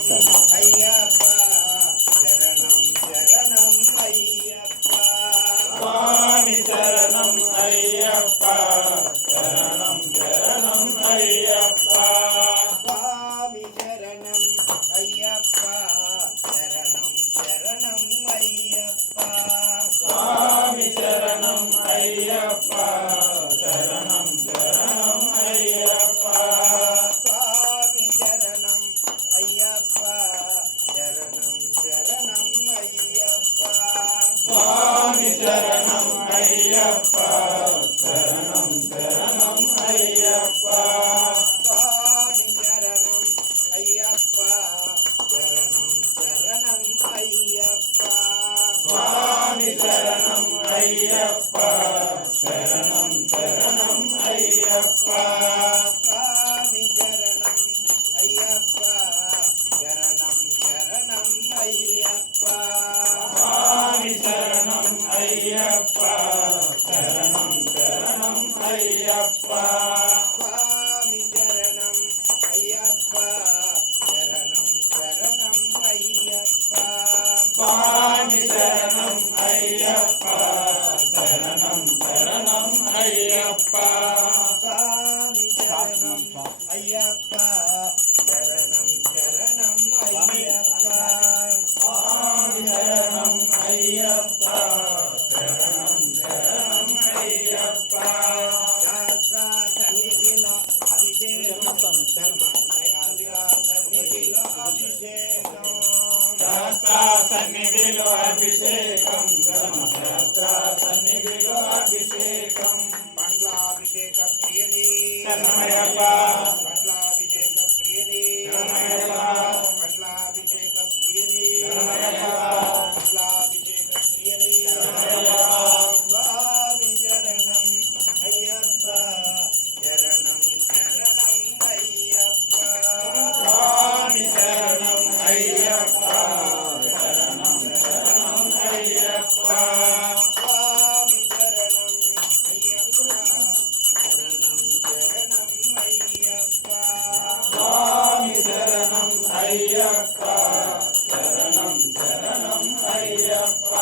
అయ్యప్ప శరణం శరణం అయ్యప్ప స్వామి శరణం అయ్యప్ప శరణం శరణం అయ్యప్ప స్వామి శరణం అయ్యప్ప శరణం శరణం అయ్యప్ప స్వామి శరణం అయ్యప్ప శరణం శరణం అయ్యప్ప స్వామి శరణం అయ్యప్ప శరణం శరణం అయ్యప్ప స్వామి శరణం అయ్యప్ప శరణం శరణం అయ్యప్ప స్వామి శరణం అయ్యప్ప శరణం శరణం అయ్యప్ప స్వామి శరణం అయ్యప్ప శరణం శరణం అయ్యప్ప స్వామి శరణం అయ్యప్ప శరణం శరణం అయ్యప్ప స్వామి శరణం అయ్యప్ప శరణం శరణం అయ్యప్ప స్వామి శరణం అయ్యప్ప శరణం శరణం అయ్యప్ప స్వామి శరణం అయ్యప్ప శరణం శరణం అయ్యప్ప స్వామి శరణం అయ్యప్ప శరణం శరణం అయ్యప్ప స్వామి శరణం అయ్యప్ప శరణం శరణం అయ్యప్ప శాస్త్ర సన్నిధిలో అభిషేకం ధర్మ శాస్త్ర సన్నిధిలో అభిషేకం శాస్త్ర సన్నిధిలో అభిషేకం ధర్మశాస్త్ర సన్నిధిలో అభిషేకం పండ్లాభిషేక ప్రియని శరణమయ్యప్ప పండ్లాభిషేక ప్రియని శరణమయ్యప్ప పండ్లాభిషేక ప్రియని శరణమయ్యప్ప పండ్లాభిషేక ప్రియని శరణమయ్యప్ప స్వామి శరణం అయ్యప్ప శరణం శరణం అయ్యప్ప స్వామి శరణం అయ్యప్ప శరణం శరణం అయ్యప్ప స్వామి శరణం అయ్యప్ప శరణం శరణం అయ్యప్ప స్వామి శరణం అయ్యప్ప శరణం శరణం అయ్యప్ప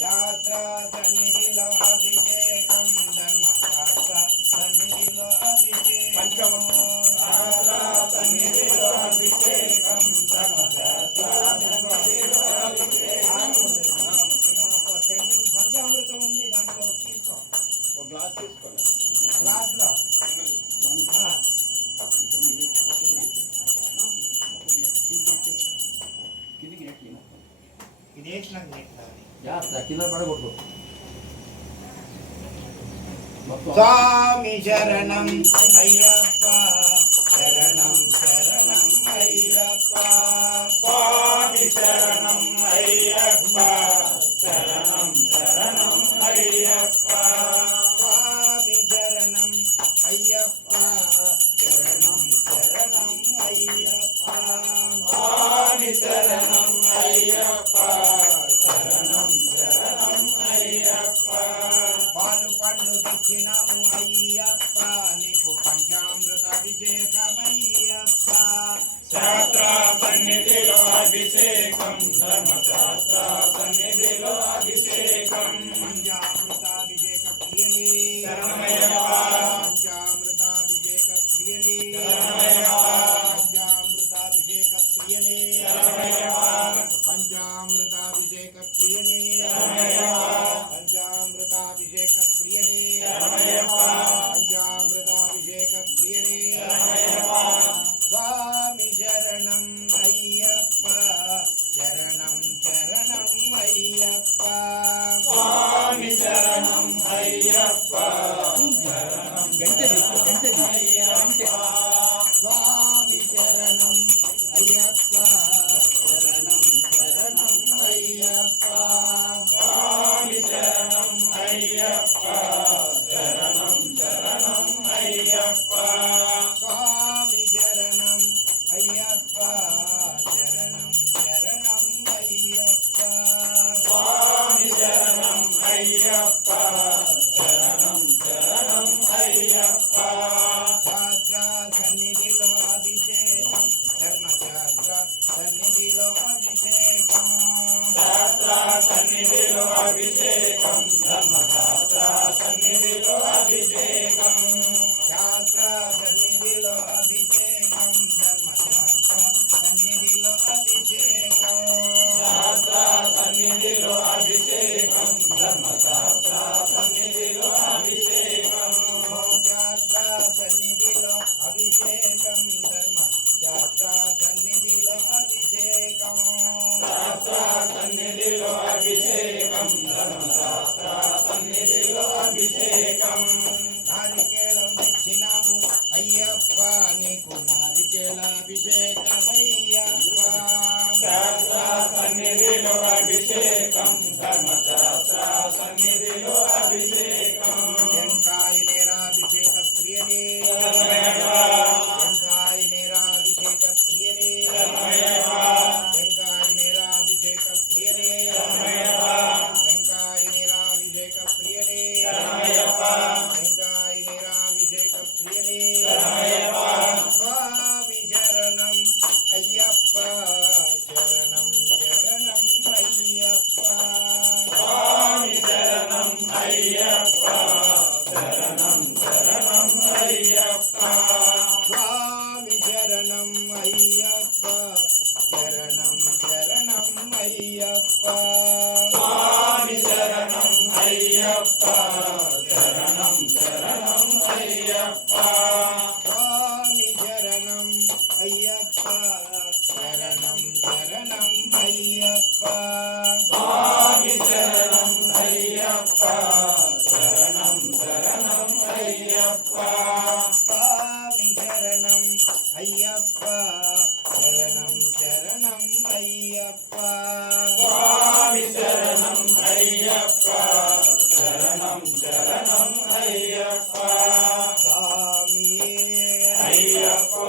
శాస్త్ర సన్నిధిలో అభిషేకం ధర్మ శాస్త్ర సన్నిధిలో అభిషేకం శాస్త్ర సన్నిధిలో అభిషేకం ధర్మశాస్త్ర సన్నిధిలో అభిషేకం పంచామృతం ఉంది దాంట్లో తీసుకో ఒక గ్లాస్ తీసుకోండి గ్లాస్ లో ఇది వేసినాక కింద పడకూడదు స్వామి శరణం అయ్యప్ప శరణం శరణం అయ్యప్ప స్వామి శరణం అయ్యప్ప శరణం శరణం అయ్యప్ప స్వామి శరణం అయ్యప్ప శరణం శరణం అయ్యప్ప స్వామి శరణం అయ్యప్ప శరణం శరణం అయ్యప్ప పాలు పండ్లు తెచ్చినాము అయ్యప్ప నీకు పంచామృత అభిషేకమయ్యప్ప శాస్త్ర సన్నిధిలో అభిషేకం ధర్మశాస్త్ర సన్నిధిలో అభిషేకం పంచామృతాభిషేక ప్రియని శరణమయ్యప్ప పంచామృతాభిషేక ప్రియని శరణమయ్యప్ప పంచామృతాభిషేక ప్రియని శరణమయ్యప్ప పంచామృతాభిషేక ప్రియని శరణమయ్యప్ప పంచామృతాభిషేక ప్రియని శరణమయ్యప్ప పంచామృతాభిషేక ప్రియని శరణమయ్యప్ప స్వామి శరణం అయ్యప్ప శరణం శరణం అయ్యప్ప స్వామి శరణం అయ్యప్ప శరణం అయ్యప్ప స్వామి శరణం అయ్యప్ప శరణం శరణం అయ్యప్ప స్వామి సన్నిధిలో అభిషేకం శాస్త్ర సన్నిధిలో అభిషేకం ధర్మశాస్త్ర సన్నిధిలో అభిషేకం శాస్త్ర సన్నిధిలో అభిషేకం ధర్మశాస్త్ర సన్నిధిలో అభిషేకం శాస్త్ర సన్నిధిలో అభిషేకం ధర్మశాస్త్ర సన్నిధిలో అభిషేకం శాస్త్ర సన్నిధిలో అభిషేకం ధర్మశాస్త్ర సన్నిధిలో అభిషేకం శాస్త్ర సన్నిధిలో అభిషేకం ధర్మశాస్త్ర సన్నిధిలో అభిషేకం నారికేళం తెచ్చినాము అయ్యప్ప నీకు నారికేళ అభిషేకమయ్యప్ప శాస్త్ర సన్నిధిలో అభిషేకం ధర్మశాస్త్ర సన్నిధిలో అభిషేకం వెంకాయ నేరాభిషేక ప్రియరే వెంకాయ నేరాభిషేక ప్రియరే వెంకాయ నేరాభిషేక ప్రియరే వెంకాయ నేరాభిషేక ప్రియరే వెంకాయ నేరాభిషేక ప్రియరే స్వామి శరణం అయ్యప్ప శరణం శరణం అయ్యప్ప స్వామి శరణం అయ్యప్ప శరణం శరణం అయ్యప్ప స్వామి శరణం అయ్యప్ప శరణం శరణం అయ్యప్ప స్వామి శరణం అయ్యప్ప శరణం శరణం అయ్యప్ప స్వామి శరణం అయ్యప్ప శరణం శరణం అయ్యప్ప స్వామి శరణం అయ్యప్ప శరణం శరణం అయ్యప్ప స్వామి శరణం అయ్యప్ప శరణం శరణం అయ్యప్ప స్వామి శరణం అయ్యప్ప శరణం శరణం అయ్యప్ప స్వామియే అయ్యప్పో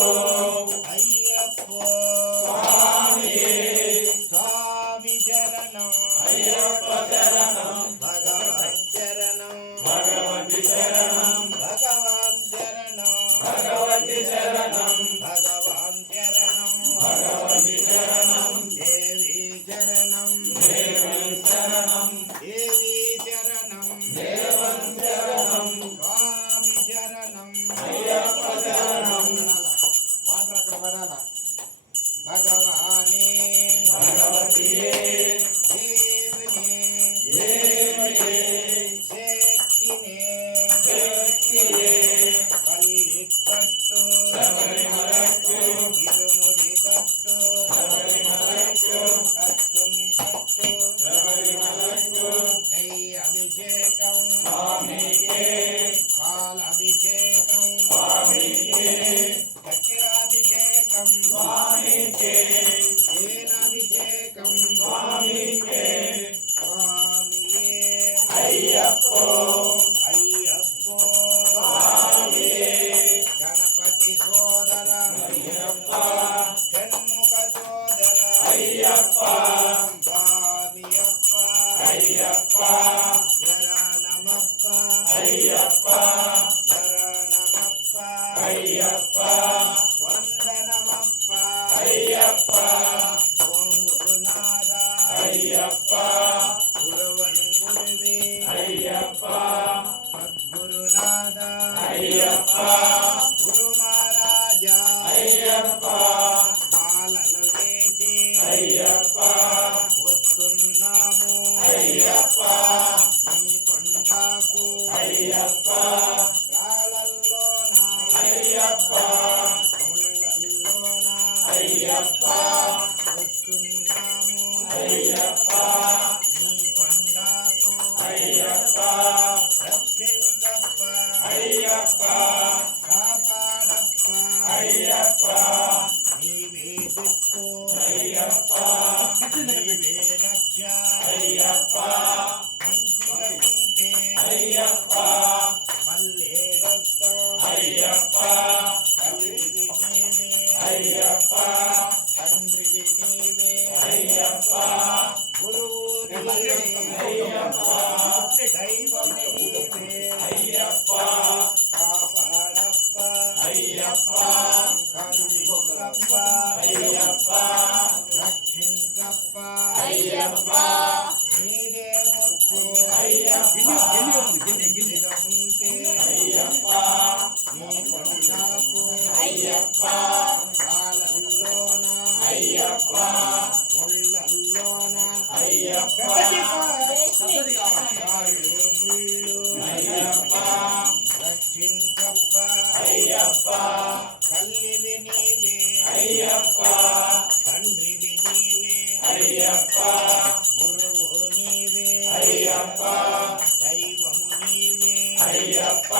అయ్యప్పో స్వామియే స్వామి శరణం అయ్యప్ప శరణం భగవాన్ శరణం భగవతి శరణం భగవాన్ శరణం భగవతి శరణం భగవాన్ శరణం భగవతి శరణం దేవి శరణం దేవి శరణం దేవి శరణం దేవం శరణం స్వామి శరణం అయ్యప్ప శరణం వాటర్ అక్కడ పడాలా భగవానే భగవతియే దేవునే దేవియే శక్తినే శక్తియే పల్లి కట్టు శబరిమలక్కు ఇరుముడి కట్టు శబరిమలక్కు కట్టుం కట్టు శబరిమలక్కు నెయ్యి అభిషేకం స్వామికే పాల అభిషేకం స్వామికే చక్రాభిషేకం స్వామికే తేనాభిషేకం స్వామికే స్వామియే అయ్యప్పో అయ్యప్పో స్వామియే గణపతి సోదర అయ్యప్ప షణ్ముఖ సోదర అయ్యప్ప స్వామియప్ప అయ్యప్ప శరణమప్ప అయ్యప్ప శరణమప్ప అయ్యప్ప వందనమప్ప అయ్యప్ప ఓం గురునాథ అయ్యప్ప గురువన్ గురువే అయ్యప్ప సద్గురునాథ అయ్యప్ప గురు మహారాజా అయ్యప్ప మాలలు వేసి అయ్యప్ప వస్తున్నాము అయ్యప్ప నీ కొండకు అయ్యప్ప రాళ్ళల్లోన అయ్యప్ప ముళ్ళల్లోన అయ్యప్ప వస్తున్నాము అయ్యప్ప నీ కొండకు అయ్యప్ప రక్షించప్ప అయ్యప్ప కాపాడప్ప అయ్యప్ప నీవే దిక్కు అయ్యప్ప నీవే రక్ష అయ్యప్ప మంచిగా ఉంటే అయ్యప్ప మల్లేడొస్తాం అయ్యప్ప తల్లివి నీవే అయ్యప్ప తండ్రివి నీవే అయ్యప్ప గురువు నీవే అయ్యప్ప దైవం నీవే అయ్యప్ప కాపాడప్ప అయ్యప్ప అయ్యప్ప కరుణించప్ప అయ్యప్ప రక్షించప్ప అయ్యప్ప నీదే మొక్కు అయ్యప్ప ఇదిగా ఉంటే అయ్యప్ప నీ కొండకు అయ్యప్ప కాలల్లోన అయ్యప్ప ముళ్ళల్లోన అయ్యప్ప కాళ్ళు ముళ్ళు అయ్యప్ప రక్షించప్ప అయ్యప్ప కల్లివి నీవే అయ్యప్ప తండ్రివి నీవే అయ్యప్ప గురువు నీవే అయ్యప్ప దైవము నీవే అయ్యప్ప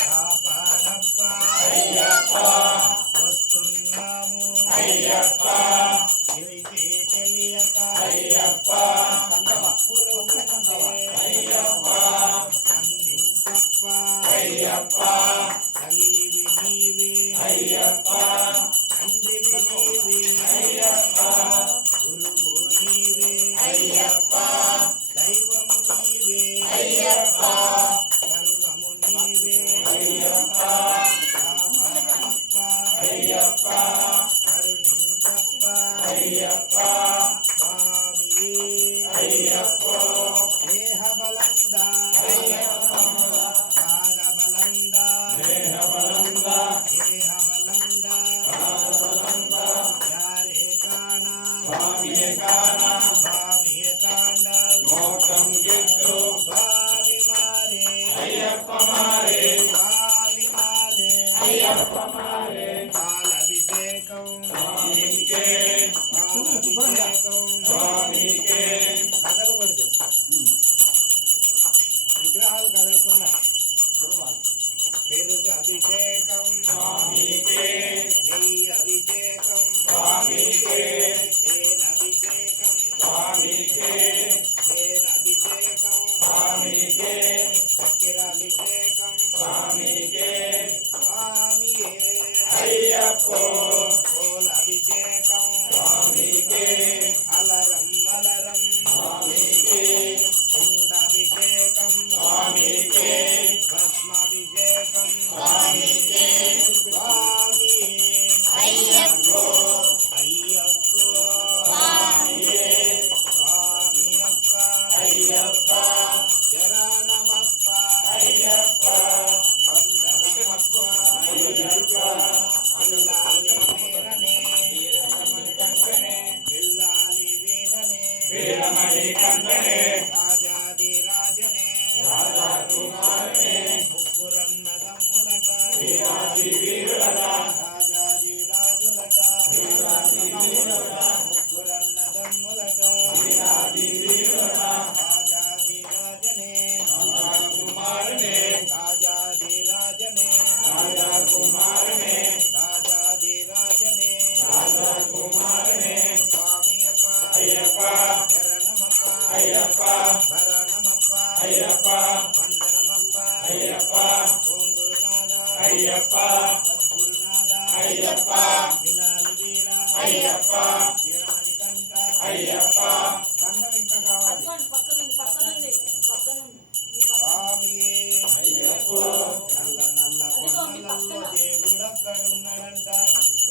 కాపాడప్ప అయ్యప్ప వస్తున్నాము అయ్యప్ప తెలిసే తెలియక అయ్యప్ప తప్పులు ఉంటే అయ్యప్ప అందించప్ప అయ్యప్ప తల్లివి నీవే అయ్యప్ప తండ్రివి నీవే అయ్యప్ప గురువు నీవే అయ్యప్ప దైవము నీవే అయ్యప్ప సర్వము నీవే అయ్యప్ప కాపాడప్ప అయ్యప్ప కరుణించప్ప అయ్యప్ప స్వామియే అయ్యప్ప దేహబలంద పాదబలంద దేహబలంద దేహబలంద పాదబలంద యారే కాణ స్వామియే కాన స్వామియే కాండల్ మోక్షం గిట్టు స్వామి మారే అయ్యప్ప మారే స్వామి మారే అయ్యప్ప మారే పాలభిషేకం స్వామికే పాలభిషేకం స్వామికే కదలకూడదు విగ్రహాలు కదలకుండా పెరుగు అభిషేకం స్వామికే నెయ్యి అభిషేకం స్వామికే తేన అభిషేకం స్వామికే తేన అభిషేకం స్వామికే చక్కెర అభిషేకం స్వామికే స్వామియే అయ్యప్ప పూల అభిషేకం స్వామికే అలరం అలరం స్వామికే కుండాభిషేకం స్వామికే భస్మాభిషేకం స్వామికే స్వామియే అయ్యప్ప అయ్యప్ప స్వామియే స్వామియప్ప అయ్యప్ప శరణమప్ప అయ్యప్ప వందనమప్ప అయ్యప్ప పిల్లాలి వీరనే కంకణే పిల్లాలి వీరనే వీరమణి కంకణే రాజాది రాజనే రాజా కుమారనే ముగ్గురన్నదమ్ములట వీరాది వీరులట రాజాది రాజులట వీరాది వీరులట ముగ్గురన్నదమ్ములట వీరాది వీరులట రాజాది రాజనే రాజా కుమారనే రాజాది రాజనే రాజా కుమారనే రాజాది రాజనే రాజా కుమారనే స్వామియప్ప అయ్యప్ప శరణమప్ప అయ్యప్ప శరణమప్ప అయ్యప్ప వందనమప్ప అయ్యప్ప ఓం గురునాథ అయ్యప్ప సద్గురునాథ అయ్యప్ప పిల్లాలి వీర అయ్యప్ప వీరమణి కంట అయ్యప్ప దండం ఇంకా కావాలి స్వామియే అయ్యప్ప నల్ల నల్ల కొండలలో దేవుడక్కడున్నాడంట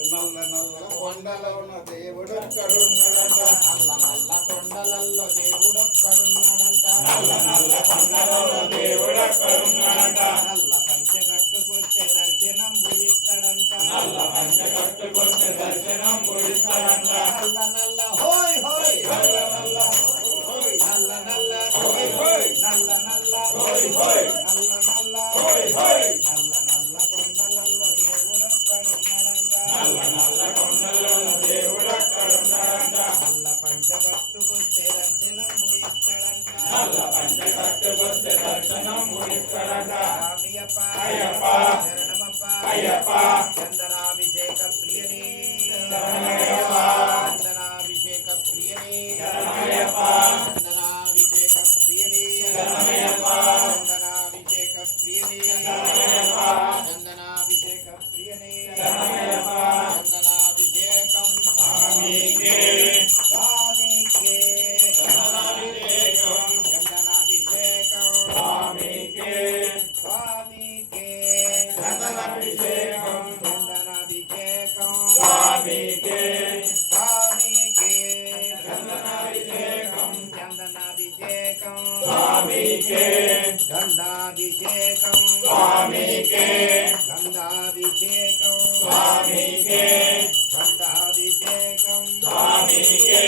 నల్ల నల్ల కొండలో ఉన్న దేవుడు కరుణడంట నల్ల నల్ల కొండలలో దేవుడక్కడున్నాడంట నల్ల నల్ల కొండలలో దేవుడక్కడున్నాడంట నల్ల పంచె కట్టుకొస్తే దర్శనం ఇస్తాడంట నల్ల పంచ కట్టుకొస్తే దర్శనం పూజిస్తాడంట నల్ల నల్ల హోయ్ హోయ్ నల్ల నల్ల నల్ల నల్ల హోయ్ హోయ్ నల్ల నల్ల హోయ్ హోయ్ నల్ల నల్ల హోయ్ హోయ్ నల్ల నల్ల కొండలలో దేవుడక్కడున్నాడంట నల్ల నల్ల కొండలలో దేవుడక్కడున్నాడంట నల్ల పంచె కట్టుకొస్తే దర్శనం ఇస్తాడంట నల్ల పంచ కట్టుకొస్తే దర్శనం పూజిస్తాడంట స్వామియప్ప అయ్యప్ప శరణమప్ప అయ్యప్ప చందనాభిషేక ప్రియనే శరణమయ్యప్ప చందనాభిషేక ప్రియనే శరణమయ్యప్ప చందనాభిషేక ప్రియనే శరణమయ్యప్ప చందనాభిషేక ప్రియనే శరణమయ్యప్ప చందనాభిషేక ప్రియనే శరణమయ్యప్ప చందనాభిషేకం స్వామికే స్వామికే శరణాభిషేకం చందనాభిషేకం స్వామికే స్వామికే శరణాభిషేకం చందనాభిషేకం స్వామికే గంధాభిషేకం స్వామికే గంధాభిషేకం స్వామికే గంధాభిషేకం స్వామికే